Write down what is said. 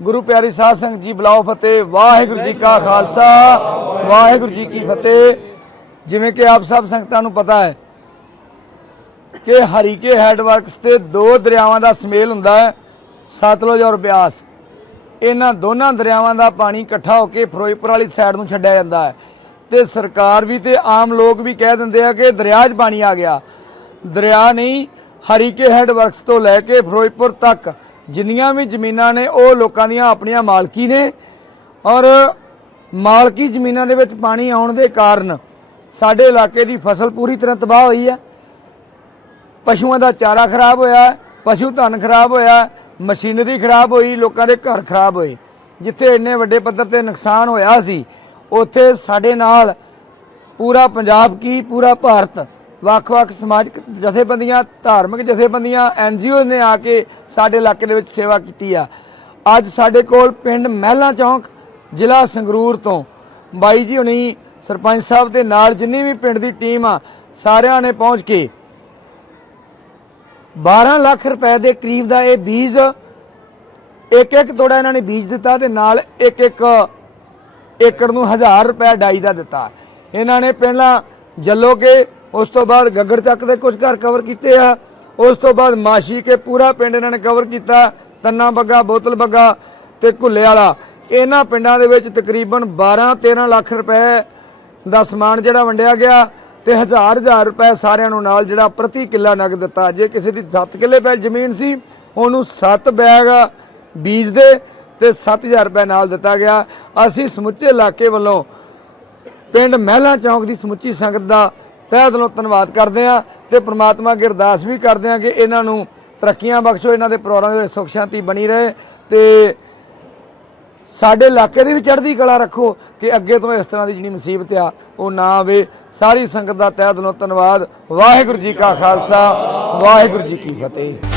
ਗੁਰੂ ਪਿਆਰੀ ਸਾਧ ਸੰਗਤ ਜੀ, ਬੁਲਾਓ ਫਤਿਹ। ਵਾਹਿਗੁਰੂ ਜੀ ਕਾ ਖਾਲਸਾ, ਵਾਹਿਗੁਰੂ ਜੀ ਕੀ ਫਤਿਹ। ਜਿਵੇਂ ਕਿ ਆਪ ਸਭ ਸੰਗਤਾਂ ਨੂੰ ਪਤਾ ਹੈ ਕਿ ਹਰੀਕੇ ਹੈਡਵਰਕਸ ਤੇ ਦੋ ਦਰਿਆਵਾਂ ਦਾ ਸਮੇਲ ਹੁੰਦਾ ਹੈ, ਸਤਲੁਜ ਔਰ ਬਿਆਸ। ਇਹਨਾਂ ਦੋਨਾਂ ਦਰਿਆਵਾਂ ਦਾ ਪਾਣੀ ਇਕੱਠਾ ਹੋ ਕੇ ਫਿਰੋਜ਼ਪੁਰ ਵਾਲੀ ਸਾਈਡ ਨੂੰ ਛੱਡਿਆ ਜਾਂਦਾ ਹੈ। ਤੇ ਸਰਕਾਰ ਵੀ ਤੇ ਆਮ ਲੋਕ ਵੀ ਕਹਿ ਦਿੰਦੇ ਆ ਕਿ ਦਰਿਆ 'ਚ ਪਾਣੀ ਆ ਗਿਆ। ਦਰਿਆ ਨਹੀਂ, ਹਰੀਕੇ ਹੈਡਵਰਕਸ ਤੋਂ ਲੈ ਕੇ ਫਿਰੋਜ਼ਪੁਰ ਤੱਕ ਜਿੰਨੀਆਂ ਵੀ ਜ਼ਮੀਨਾਂ ਨੇ, ਉਹ ਲੋਕਾਂ ਦੀਆਂ ਆਪਣੀਆਂ ਮਾਲਕੀ ਨੇ ਔਰ ਮਾਲਕੀ ਜ਼ਮੀਨਾਂ ਦੇ ਵਿੱਚ ਪਾਣੀ ਆਉਣ ਦੇ ਕਾਰਨ ਸਾਡੇ ਇਲਾਕੇ ਦੀ ਫਸਲ ਪੂਰੀ ਤਰ੍ਹਾਂ ਤਬਾਹ ਹੋਈ ਹੈ। ਪਸ਼ੂਆਂ ਦਾ ਚਾਰਾ ਖਰਾਬ ਹੋਇਆ, ਪਸ਼ੂ ਧਨ ਖਰਾਬ ਹੋਇਆ, ਮਸ਼ੀਨਰੀ ਖਰਾਬ ਹੋਈ, ਲੋਕਾਂ ਦੇ ਘਰ ਖਰਾਬ ਹੋਏ। ਜਿੱਥੇ ਇੰਨੇ ਵੱਡੇ ਪੱਧਰ ਤੇ ਨੁਕਸਾਨ ਹੋਇਆ ਸੀ, ਉੱਥੇ ਸਾਡੇ ਨਾਲ ਪੂਰਾ ਪੰਜਾਬ ਕੀ, ਪੂਰਾ ਭਾਰਤ ਵੱਖ-ਵੱਖ ਸਮਾਜਿਕ ਜਥੇਬੰਦੀਆਂ, ਧਾਰਮਿਕ ਜਥੇਬੰਦੀਆਂ ਐਨਜੀਓ ਨੇ ਆ ਕੇ ਸਾਡੇ ਇਲਾਕੇ ਦੇ ਵਿੱਚ ਸੇਵਾ ਕੀਤੀ ਆ। ਅੱਜ ਸਾਡੇ ਕੋਲ ਪਿੰਡ ਮਹਿਲਾ ਚੌਂਕ, ਜ਼ਿਲ੍ਹਾ ਸੰਗਰੂਰ ਤੋਂ। ਬਾਈ ਜੀ ਹੁਣੀ ਸਰਪੰਚ ਸਾਹਿਬ ਦੇ ਨਾਲ ਜਿੰਨੀ ਵੀ ਪਿੰਡ ਦੀ ਟੀਮ ਆ, ਸਾਰਿਆਂ ਨੇ ਪਹੁੰਚ ਕੇ 12 ਲੱਖ ਰੁਪਏ ਦੇ ਕਰੀਬ ਦਾ ਇਹ ਬੀਜ ਇੱਕ ਇੱਕ ਤੋੜਾ ਇਹਨਾਂ ਨੇ ਬੀਜ ਦਿੱਤਾ ਤੇ ਨਾਲ ਇੱਕ ਇੱਕ ਏਕੜ ਨੂੰ 1000 ਰੁਪਏ ਡਾਈ ਦਾ ਦਿੱਤਾ। ਇਹਨਾਂ ਨੇ ਪਹਿਲਾਂ ਜੱਲੋ ਕੇ ਉਸ ਤੋਂ ਬਾਅਦ ਗੱਗੜ ਚੱਕ ਦੇ ਕੁਝ ਘਰ ਕਵਰ ਕੀਤੇ ਆ। ਉਸ ਤੋਂ ਬਾਅਦ ਮਾਸ਼ੀ ਕੇ ਪੂਰਾ ਪਿੰਡ ਇਹਨਾਂ ਨੇ ਕਵਰ ਕੀਤਾ, ਤੰਨਾ ਬੱਗਾ, ਬੋਤਲ ਬੱਗਾ ਤੇ ਘੁੱਲੇ ਵਾਲਾ। ਇਹਨਾਂ ਪਿੰਡਾਂ ਦੇ ਵਿੱਚ ਤਕਰੀਬਨ 12 13 ਲੱਖ ਰੁਪਏ ਦਾ ਸਮਾਨ ਜਿਹੜਾ ਵੰਡਿਆ ਗਿਆ ਤੇ ਹਜ਼ਾਰ ਹਜ਼ਾਰ ਰੁਪਏ ਸਾਰਿਆਂ ਨੂੰ ਨਾਲ ਜਿਹੜਾ ਪ੍ਰਤੀ ਕਿੱਲਾ ਨਗਦ ਦਿੱਤਾ। ਜੇ ਕਿਸੇ ਦੀ 7 ਕਿੱਲੇ ਪੈ ਜ਼ਮੀਨ ਸੀ, ਉਹਨੂੰ 7 ਬੈਗ ਬੀਜ ਦੇ ਤੇ 7000 ਰੁਪਏ ਨਾਲ ਦਿੱਤਾ ਗਿਆ। ਅਸੀਂ ਸਮੁੱਚੇ ਇਲਾਕੇ ਵੱਲੋਂ ਪਿੰਡ ਮਹਿਲਾ ਚੌਂਕ ਦੀ ਸਮੁੱਚੀ ਸੰਗਤ ਦਾ ਤਹਿ ਦਿਲੋਂ ਧੰਨਵਾਦ ਕਰਦੇ ਹਾਂ ਤੇ ਪ੍ਰਮਾਤਮਾ ਅੱਗੇ ਅਰਦਾਸ ਵੀ ਕਰਦੇ ਹਾਂ ਕਿ ਇਹਨਾਂ ਨੂੰ ਤਰੱਕੀਆਂ ਬਖਸ਼ੋ, ਇਹਨਾਂ ਦੇ ਪਰਿਵਾਰਾਂ ਦੇ ਵਿੱਚ ਸੁਖ ਸ਼ਾਂਤੀ ਬਣੀ ਰਹੇ ਤੇ ਸਾਡੇ ਇਲਾਕੇ ਦੀ ਵੀ ਚੜ੍ਹਦੀ ਕਲਾ ਰੱਖੋ ਕਿ ਅੱਗੇ ਤੋਂ ਇਸ ਤਰ੍ਹਾਂ ਦੀ ਜਿਹੜੀ ਮੁਸੀਬਤ ਆ, ਉਹ ਨਾ ਆਵੇ। ਸਾਰੀ ਸੰਗਤ ਦਾ ਤਹਿ ਦਿਲੋਂ ਧੰਨਵਾਦ। ਵਾਹਿਗੁਰੂ ਜੀ ਕਾ ਖਾਲਸਾ, ਵਾਹਿਗੁਰੂ ਜੀ ਕੀ ਫਤਿਹ।